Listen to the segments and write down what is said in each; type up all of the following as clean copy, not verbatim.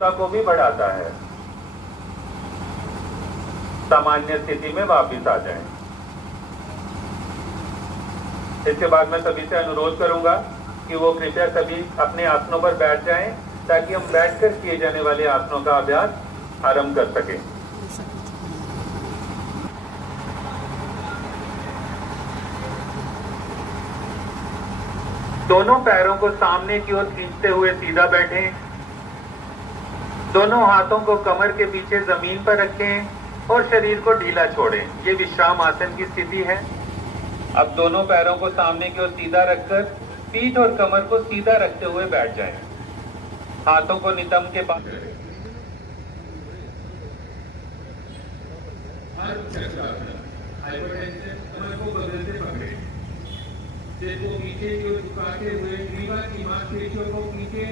को भी बढ़ाता है। सामान्य स्थिति में वापस आ जाएं। इसके बाद मैं सभी से अनुरोध करूंगा कि वो कृपया सभी अपने आसनों पर बैठ जाएं ताकि हम बैठकर किए जाने वाले आसनों का अभ्यास आरंभ कर सकें। दोनों पैरों को सामने की ओर खींचते हुए सीधा बैठें। दोनों हाथों को कमर के पीछे जमीन पर रखें और शरीर को ढीला छोड़ें। ये विश्राम आसन की स्थिति है। अब दोनों पैरों को सामने की ओर सीधा रखकर पीठ और कमर को सीधा रखते हुए बैठ जाएं। हाथों को नितंब के पास कमर को बगल से पकड़े, सिर को पीछे की ओर झुकाते हुए ग्रीवा की मांसपेशियों को खींचे।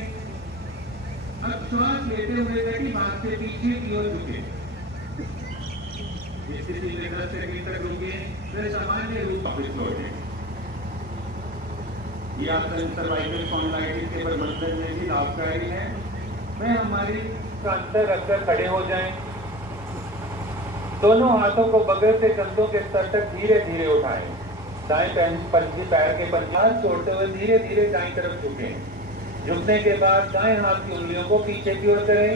अब श्वास लेते हुए पेटी भाग से पीछे की ओर झुके। इस स्थिति में 10 सेकंड तक रुके, फिर सामान्य रूप वापस लौटे। ये आसन सर्वाइकल स्पॉन्डिलाइटिस के प्रबंधन में भी लाभकारी है। वह हमारी अंतर रखकर खड़े हो जाएं। दोनों हाथों को बगल से कंधों के स्तर तक धीरे धीरे उठाएं। दाएं पंजे पैर के पंजाब छोड़ते हुए धीरे धीरे दाईं तरफ झुकें। झुकने के बाद दाएं हाथ की उंगलियों को पीछे की ओर करें।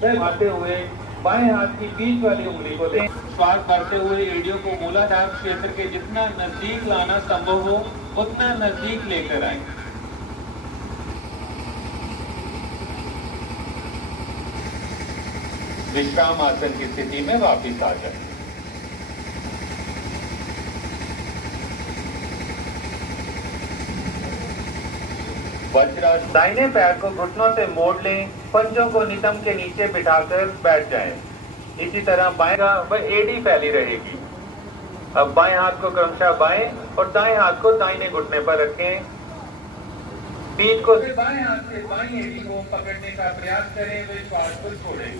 फिर आते हुए बाएं हाथ की बीच वाली उंगली को दें। श्वास भरते हुए एडियो को मूलाधार क्षेत्र के जितना नजदीक लाना संभव हो उतना नजदीक लेकर आए। विश्राम आसन की स्थिति में वापस आ जाए। वज्रासन। दाहिने पैर को घुटनों से मोड़ लें। पंजों को नितंब के नीचे बिठाकर बैठ जाएं। इसी तरह बाएं व एड़ी फैली रहेगी। अब बाएं हाथ को क्रमशः बाएं और दाएं हाथ को दाहिने घुटने पर रखें। पीठ को बाएं हाथ से बाईं एड़ी को पकड़ने का प्रयास करें। वे श्वास को छोड़ें।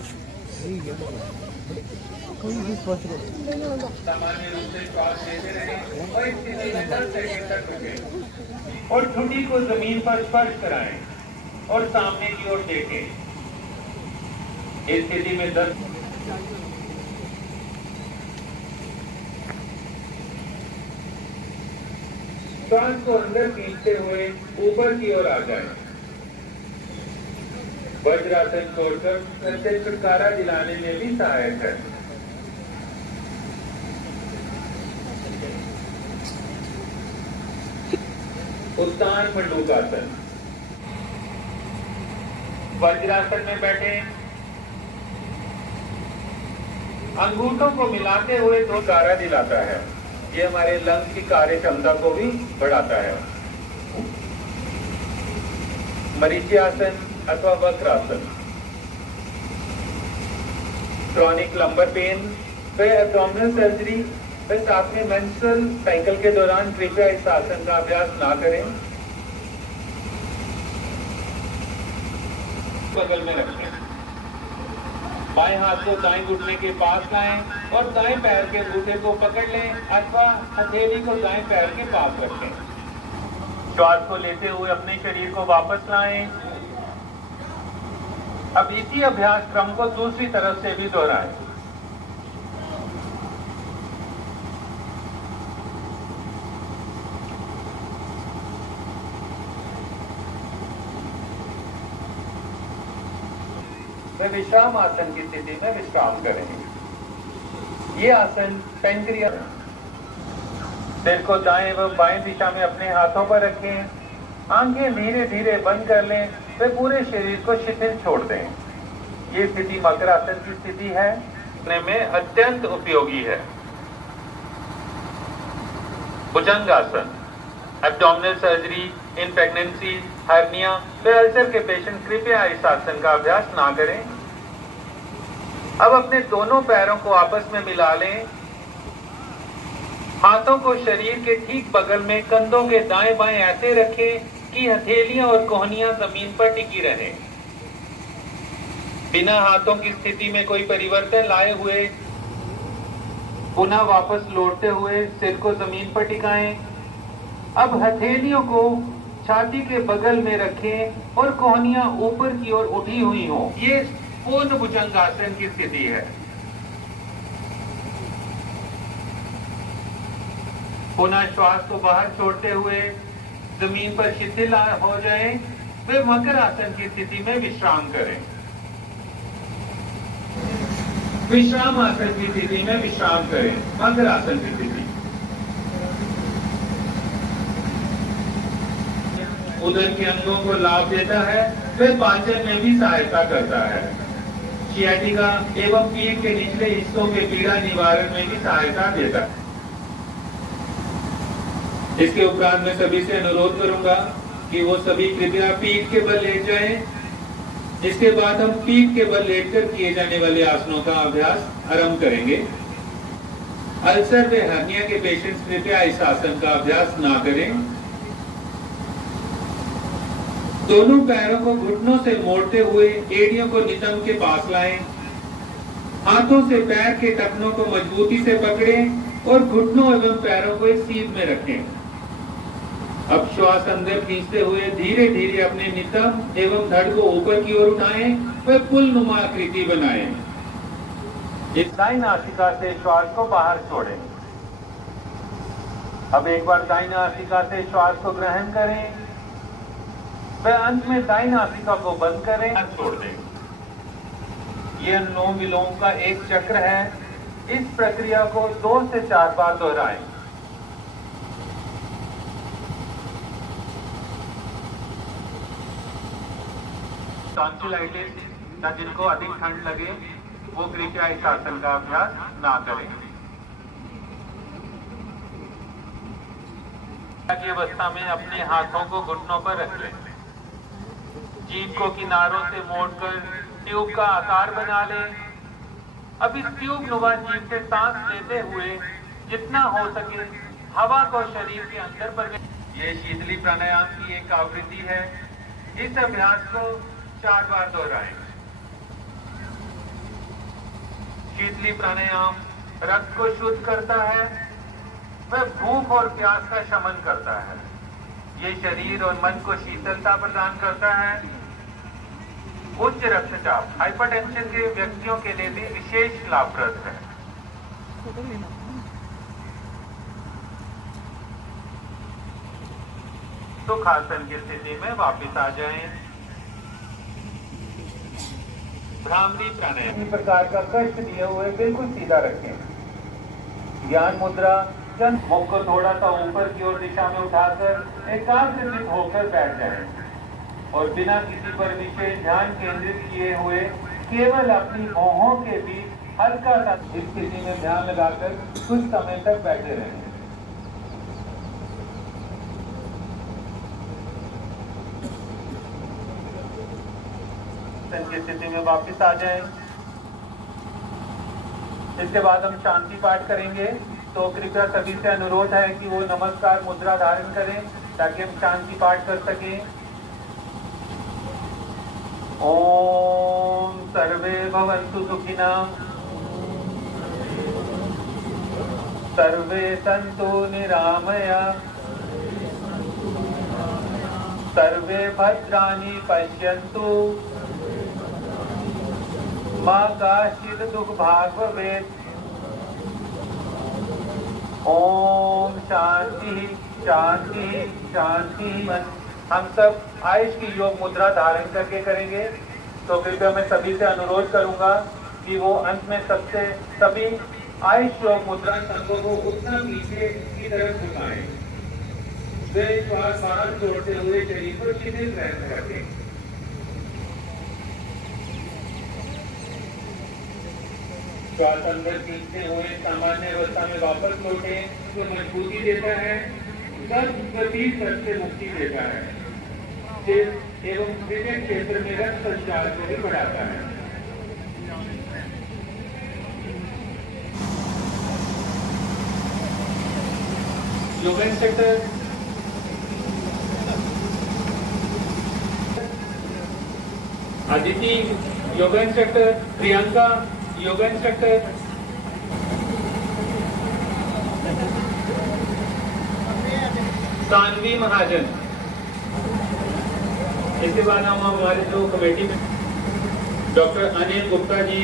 सामान्य रूप से श्वास लेते रहें और इसके लिए 10 सेकंड तक रुकें और ठुड्डी को जमीन पर स्पर्श कराएं और सामने की ओर देखें। इस स्थिति में 10 श्वास को अंदर खींचते हुए ऊपर की ओर आ जाएं। वज्रासन छोड़कर घर से छुटकारा दिलाने में भी सहायक है। उत्तान मंडूकासन। वज्रासन में बैठे, अंगूठों को मिलाते हुए दो कारा दिलाता है। ये हमारे लंग्स की कार्य क्षमता को भी बढ़ाता है। मरीचियासन अथवा वक्रासन। क्रॉनिक लंबर पेन व एब्डोमिनल सर्जरी व साथ में मेंस्ट्रुअल साइकिल के दौरान कृपया इस आसन का अभ्यास ना करें। बगल में रखें। बाएं हाथ को दाएं घुटने के पास लाएं और दाएं पैर के अंगूठे को पकड़ लें अथवा हथेली को दाएं पैर के पास रखें। श्वास को लेते हुए अपने शरीर को वापस लाएं। अब इसी अभ्यास क्रम को दूसरी तरफ से भी दोहराएं। वे विश्राम आसन की स्थिति में विश्राम करेंगे। ये आसन पैंक्रियास। सिर को दाएं व बाएं दिशा में अपने हाथों पर रखें। आंखें धीरे धीरे बंद कर लें। वे पूरे शरीर को शिथिल छोड़ दें। ये स्थिति मकरासन की स्थिति है, में अत्यंत उपयोगी है। Bhujangasana. Abdominal surgery, in pregnancy, hernia व अल्सर के पेशेंट कृपया इस आसन का अभ्यास ना करें। अब अपने दोनों पैरों को आपस में मिला लें। हाथों को शरीर के ठीक बगल में कंधों के दाएं बाएं ऐसे रखें कि हथेलियां और कोहनियां जमीन पर टिकी रहें। बिना हाथों की स्थिति में कोई परिवर्तन लाए हुए पुनः वापस लौटते हुए सिर को जमीन पर टिकाएं। अब हथेलियों को छाती के बगल में रखें और कोहनियां ऊपर की ओर उठी हुई हो। ये पूर्ण भुजंगासन की स्थिति है। पुनः श्वास को बाहर छोड़ते हुए जमीन पर शिथिल हो जाए, वे मकर आसन की स्थिति में विश्राम करें। विश्राम आसन की स्थिति में विश्राम करें, मकर आसन की स्थिति। उदर के अंगों को लाभ देता है, फिर पाचन में भी सहायता करता है। सियाटिका एवं पीठ के निचले हिस्सों के पीड़ा निवारण में भी सहायता देता है। इसके उपरांत मैं सभी से अनुरोध करूंगा कि वो सभी कृपया पीठ के बल लेट जाएं। इसके बाद हम पीठ के बल लेटकर किए जाने वाले आसनों का अभ्यास आरंभ करेंगे। अल्सर व हर्निया के पेशेंट्स कृपया इस आसन का अभ्यास ना करें। दोनों पैरों को घुटनों से मोड़ते हुए एड़ियों को नितंब के पास लाएं। हाथों से पैर के टखनों को मजबूती से पकड़ें और घुटनों एवं पैरों को एक सीध में रखें। अब श्वास अंदर खींचते हुए धीरे धीरे अपने नितंब एवं धड़ को ऊपर की ओर उठाएं व पुलनुमा आकृति बनाएं। इस दाईं नासिका से श्वास को बाहर छोड़ें। अब एक बार दाईं नासिका से श्वास को ग्रहण करें, वह अंत में दाईं नासिका को बंद करें, छोड़ दें। यह अनुलोम विलोम का एक चक्र है। इस प्रक्रिया को 2 से 4 बार दोहराएं। टॉन्सिलाइटिस या जिनको अधिक ठंड लगे वो कृपया इस आसन का अभ्यास ना करें। की अवस्था में अपने हाथों को घुटनों पर रख लें। जीभ को किनारों से मोड़कर ट्यूब का आकार बना लें। अब इस ट्यूब नुमा जीभ से सांस लेते हुए जितना हो सके हवा को शरीर के अंदर पर। यह शीतली प्राणायाम की एक आवृत्ति है। इस अभ्यास को 4 बार दोहराएं। शीतली प्राणायाम रक्त को शुद्ध करता है, वह भूख और प्यास का शमन करता है। ये शरीर और मन को शीतलता प्रदान करता है। उच्च रक्तचाप हाइपरटेंशन के व्यक्तियों के लिए भी विशेष लाभप्रद है। सुखासन की स्थिति में वापस आ जाएं। भ्रामरी प्राणायाम किसी प्रकार का कष्ट दिए हुए बिल्कुल सीधा रखें। ज्ञान मुद्रा, मुख को थोड़ा सा ऊपर की ओर दिशा में उठाकर एकाग्रचित होकर बैठ जाएं और बिना किसी पर विशेष ध्यान केंद्रित किए हुए केवल अपनी भौहों के बीच हल्का सा इस स्थिति में ध्यान लगाकर कुछ समय तक बैठे रहें। की स्थिति में वापस आ जाएं। इसके बाद हम शांति पाठ करेंगे, तो कृपया सभी से अनुरोध है कि वो नमस्कार मुद्रा धारण करें ताकि हम शांति पाठ कर सकें। ओम सर्वे भवन्तु सुखिनः, सर्वे सन्तु निरामयाः, सर्वे भद्राणि पश्यन्तु, मा कश्चित् दुःखभाग् भवेत्। ओम शांति शांति शांति। हम सब आयुष की योग मुद्रा धारण करके करेंगे, तो कृपया मैं सभी से अनुरोध करूंगा कि वो अंत में सभी आयुष योग मुद्रा संघों को उतना पीछे की तरफ झुकाएं। वे श्वास बाहर छोड़ते हुए शरीर को शिथिल रहने रखें। श्वास अंदर खींचते हुए सामान्य अवस्था में वापस लौटे, जो मजबूती देता है, सब गति से मुक्ति देता है, एवं हृदय क्षेत्र में रक्त संचार को भी बढ़ाता है। Yoga instructor Aditi, yoga instructor Priyanka, yoga instructor Sanvi Mahajan. इसके बाद हम हमारे जो कमेटी में डॉक्टर अनिल गुप्ता जी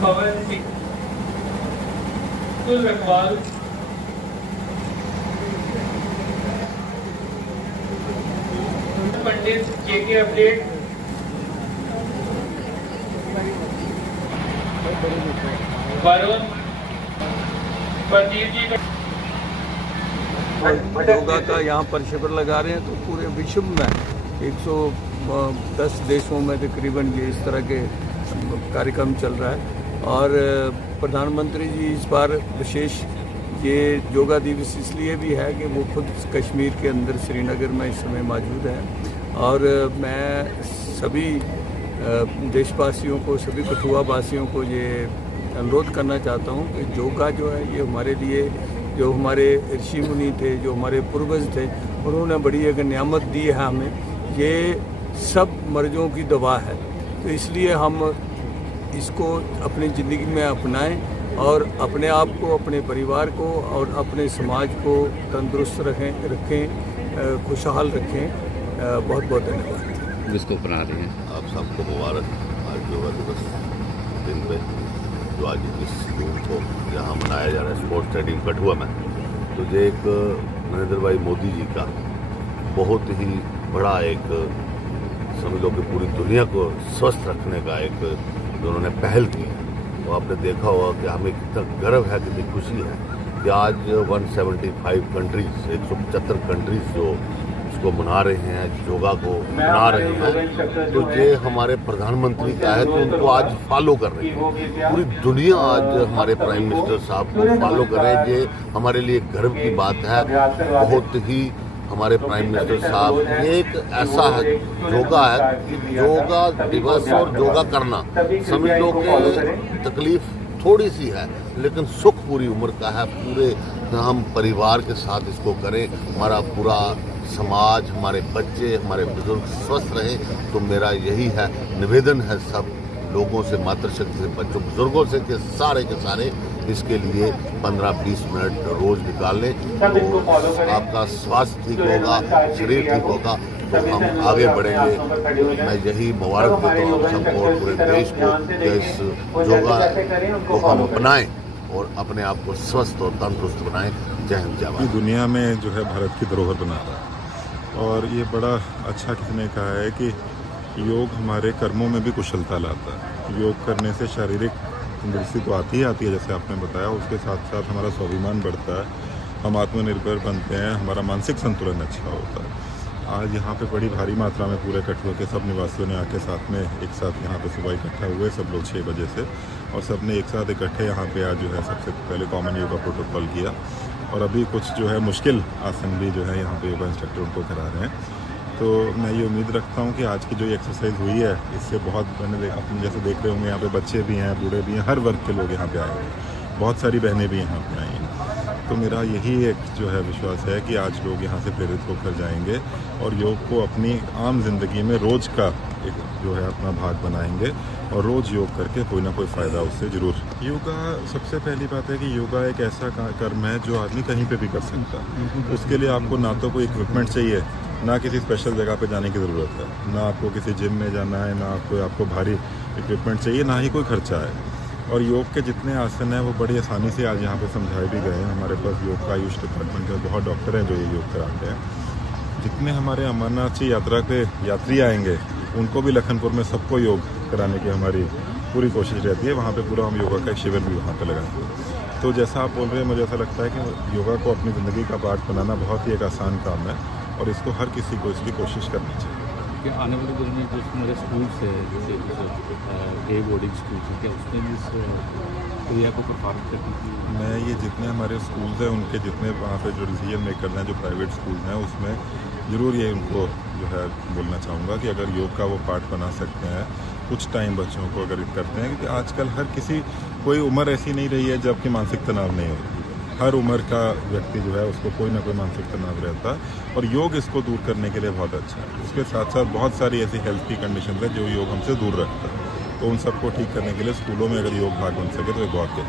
पवन सिंह रखवाल पंडित के अपडेट वरुण प्रदीप जी योगा का यहाँ पर शिविर लगा रहे हैं, तो पूरे विश्व में 110 देशों में तकरीबन ये इस तरह के कार्यक्रम चल रहा है। और प्रधानमंत्री जी इस बार विशेष ये योगा दिवस इसलिए भी है कि वो खुद कश्मीर के अंदर श्रीनगर में इस समय मौजूद हैं। और मैं सभी देशवासियों को, सभी कठुआ वासियों को ये अनुरोध करना चाहता हूँ कि योगा जो है ये हमारे लिए, जो हमारे ऋषि मुनि थे, जो हमारे पूर्वज थे, उन्होंने बड़ी एक नियामत दी है हमें। ये सब मर्जों की दवा है, तो इसलिए हम इसको अपनी ज़िंदगी में अपनाएं और अपने आप को, अपने परिवार को और अपने समाज को तंदुरुस्त रखें, खुशहाल रखें। बहुत बहुत धन्यवाद। जिसको अपना रहे हैं आप सबको मुबारक। आज योगा दिवस दिन पे जो आज 21 जून को यहाँ मनाया जा रहा है स्पोर्ट्स स्टेडियम कठुआ में, तो ये एक नरेंद्र भाई मोदी जी का बहुत ही बड़ा एक समझ लो कि पूरी दुनिया को स्वस्थ रखने का एक जो उन्होंने पहल की। तो आपने देखा होगा कि हमें कितना गर्व है, कितनी खुशी है कि आज 175 कंट्रीज, 175 कंट्रीज जो इसको मना रहे हैं, योगा को मना रहे हैं। तो ये हमारे प्रधानमंत्री का है, तो उनको आज फॉलो कर रहे हैं पूरी दुनिया। आज हमारे प्राइम मिनिस्टर साहब को फॉलो कर रहे हैं। ये हमारे लिए गर्व की बात है। बहुत ही हमारे प्राइम मिनिस्टर साहब, ये एक ऐसा योगा है कि योगा दिवस और योगा करना समझ लो कि तकलीफ थोड़ी सी है, लेकिन सुख पूरी उम्र का है। पूरे हम परिवार के साथ इसको करें, हमारा पूरा समाज, हमारे बच्चे, हमारे बुजुर्ग स्वस्थ रहें। तो मेरा यही है निवेदन है सब लोगों से, मातृशक्ति से, बच्चों, बुजुर्गों से कि सारे इसके लिए 15-20 मिनट रोज निकाल लें, तो आपका स्वास्थ्य ठीक होगा, शरीर ठीक होगा, तो हम आगे बढ़ेंगे। मैं यही मुबारक देता हूँ सबको और पूरे देश को कि इस योगा को हम अपनाएं और अपने आप को स्वस्थ और तंदुरुस्त बनाएं। जय हिंद, जय भारत। दुनिया में जो है भारत की धरोहर बना रहा है, और ये बड़ा अच्छा किसी ने कहा है कि योग हमारे कर्मों में भी कुशलता लाता है। योग करने से शारीरिक तंदुरुस्ती तो आती है, जैसे आपने बताया, उसके साथ साथ हमारा स्वाभिमान बढ़ता है, हम आत्मनिर्भर बनते हैं, हमारा मानसिक संतुलन अच्छा होता है। आज यहाँ पे बड़ी भारी मात्रा में पूरे कठुआ के सब निवासियों ने आके साथ में एक साथ यहाँ पे सुबह इकट्ठा हुए सब लोग 6 बजे से, और सब ने एक साथ इकट्ठे यहाँ पे आज जो है सबसे पहले कॉमन योगा प्रोटोकॉल किया। और अभी कुछ जो है मुश्किल आसन भी जो है यहाँ पे योगा इंस्ट्रक्टर उनको करा रहे हैं। तो मैं ये उम्मीद रखता हूँ कि आज की जो ये एक्सरसाइज हुई है, इससे बहुत मैंने अपने जैसे देख रहे होंगे यहाँ पे बच्चे भी हैं, बूढ़े भी हैं, हर वर्ग के लोग यहाँ पे आए हैं, बहुत सारी बहनें भी यहाँ पे आई हैं। तो मेरा यही एक जो है विश्वास है कि आज लोग यहाँ से प्रेरित होकर जाएंगे और योग को अपनी आम जिंदगी में रोज़ का एक जो है अपना भाग बनाएंगे, और रोज़ योग करके कोई ना कोई फ़ायदा उससे ज़रूर। योगा, सबसे पहली बात है कि योगा एक ऐसा कर्म है जो आदमी कहीं पे भी कर सकता है। उसके लिए आपको ना तो कोई इक्विपमेंट चाहिए, ना किसी स्पेशल जगह पे जाने की ज़रूरत है, ना आपको किसी जिम में जाना है, ना आपको भारी इक्विपमेंट चाहिए, ना ही कोई खर्चा है। और योग के जितने आसन हैं वो बड़ी आसानी से आज यहाँ पे समझाए भी गए हैं। हमारे पास योग का आयुष डिपार्टमेंट के बहुत डॉक्टर हैं जो ये योग कराते हैं। जितने हमारे अमरनाथ की यात्रा के यात्री आएंगे उनको भी लखनपुर में सबको योग कराने की हमारी पूरी कोशिश रहती है। वहाँ पे पूरा हम योगा का एक शिविर भी वहाँ पे लगाएंगे। तो जैसा आप बोल रहे हैं, मुझे ऐसा लगता है कि योगा को अपनी ज़िंदगी का पार्ट बनाना बहुत ही एक आसान काम है, और इसको हर किसी को इसकी कोशिश करनी चाहिए। कि आने वाले दिनों में जो हमारे स्कूल्स है, जैसे डे बोर्डिंग स्कूल्स है, क्या उसमें भी इस क्रिया को परफॉर्म करती थी? मैं ये जितने हमारे स्कूल्स हैं उनके जितने वहाँ पे जो डिसीजन मेकर हैं, जो प्राइवेट स्कूल हैं, उसमें ज़रूर ये उनको जो है बोलना चाहूँगा कि अगर योग का वो पार्ट बना सकते हैं कुछ टाइम बच्चों को अगर करते हैं, क्योंकि आजकल हर किसी, कोई उम्र ऐसी नहीं रही है जबकि मानसिक तनाव नहीं होती। हर उम्र का व्यक्ति जो है उसको कोई ना कोई मानसिक तनाव रहता है और योग इसको दूर करने के लिए बहुत अच्छा है। उसके साथ साथ बहुत सारी ऐसी हेल्थ की कंडीशन है जो योग हमसे दूर रखता है, तो उन सबको ठीक करने के लिए स्कूलों में अगर योग भाग बन सके तो ये बहुत अच्छा है।